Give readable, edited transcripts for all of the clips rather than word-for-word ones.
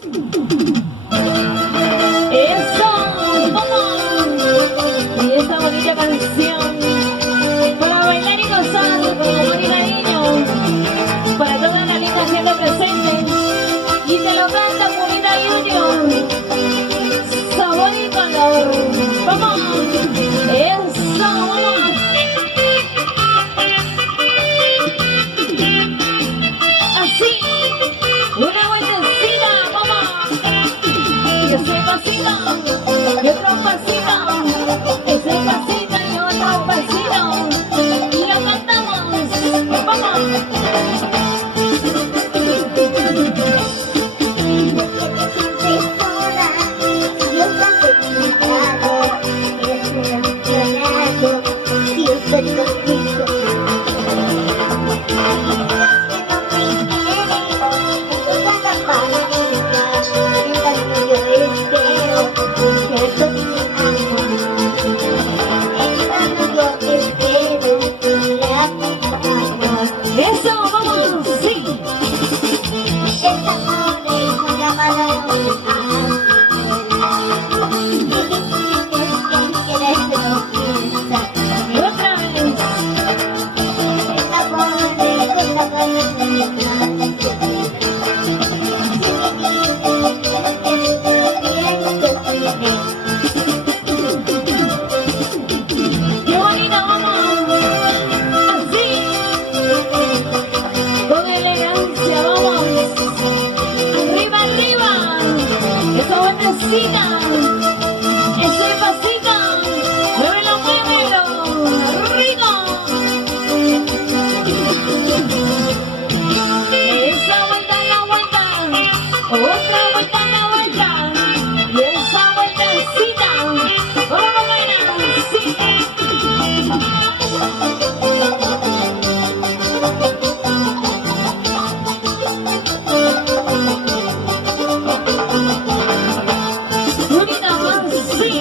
Eso, vamos. Y esta bonita canción para bailar y gozar con amor y cariño para toda la linda gente presente. Y te lo canta Purina Junior, sabor y color. Vamos, eso, vamos. Así, una vueltecita, vamos. Y ese pasito, y otro pasito, ese pasito y otro pasito. Y lo cantamos, vamos. Eso, vamos, sí. Otra vez. Qué bonito, vamos. Así. Con elegancia, vamos. Arriba, arriba. Esa vueltecita. Ese pasito. Muévelo, muévelo. Rico. Esa vuelta en la vuelta. Otra vuelta en la vuelta. Y esa vueltecita. Vamos, buena. Sí. Bonita más, sí.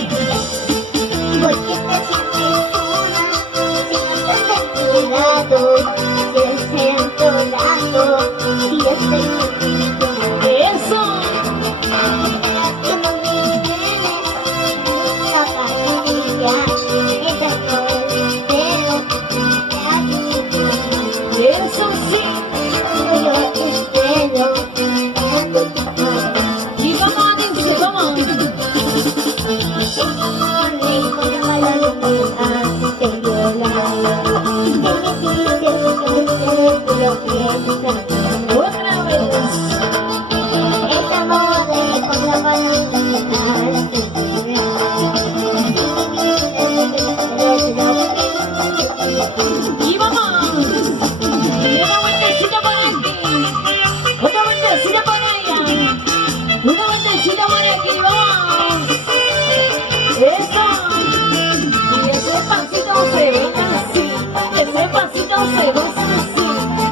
Porque te sientes sola, si no estás de mi lado, si en tu lado, y estoy contigo. Eso. Tú no me tienes, nunca pastilla, ella soltero, Eso sí. yo te espero, cuando te vayas. Y vamos, dice, vamos. Otra vez. Y vamos. Y una vueltecita por aquí. Otra vueltecita por allá. Una vueltecita por aquí, vamos. Eso. Y ese pasito se baila así. Ese pasito se goza así.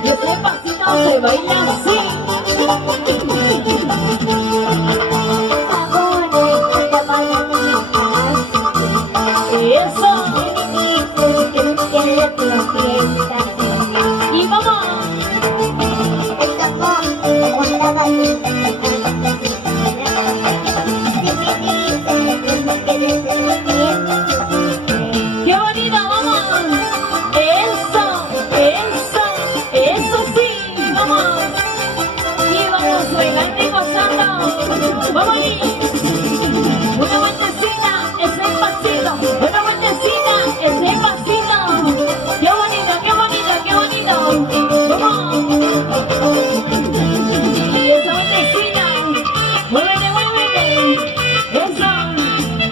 Y ese pasito se baila así. Eso. Y vamos. Qué bonito, vamos. Eso, eso sí, vamos. Y vamos bailando y gozando. Vamos ahí. Una vueltecita, ese pasito. Una vueltecita, ese pasito. Qué bonito, qué bonito, qué bonito. Vamos. Y esa vueltecita. Muévete, muévete. Eso.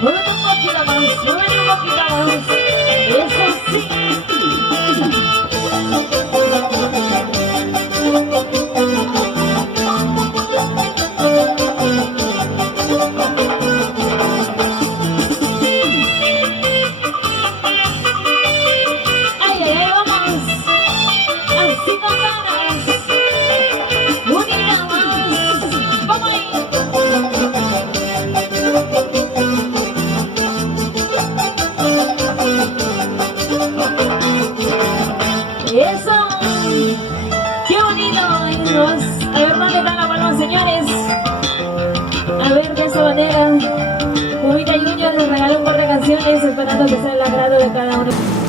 Muévete un poquito más. Muévete un poquito más. Eso sí. esa manera, Jovita Junior nos regaló un par de canciones esperando que sea el agrado de cada uno.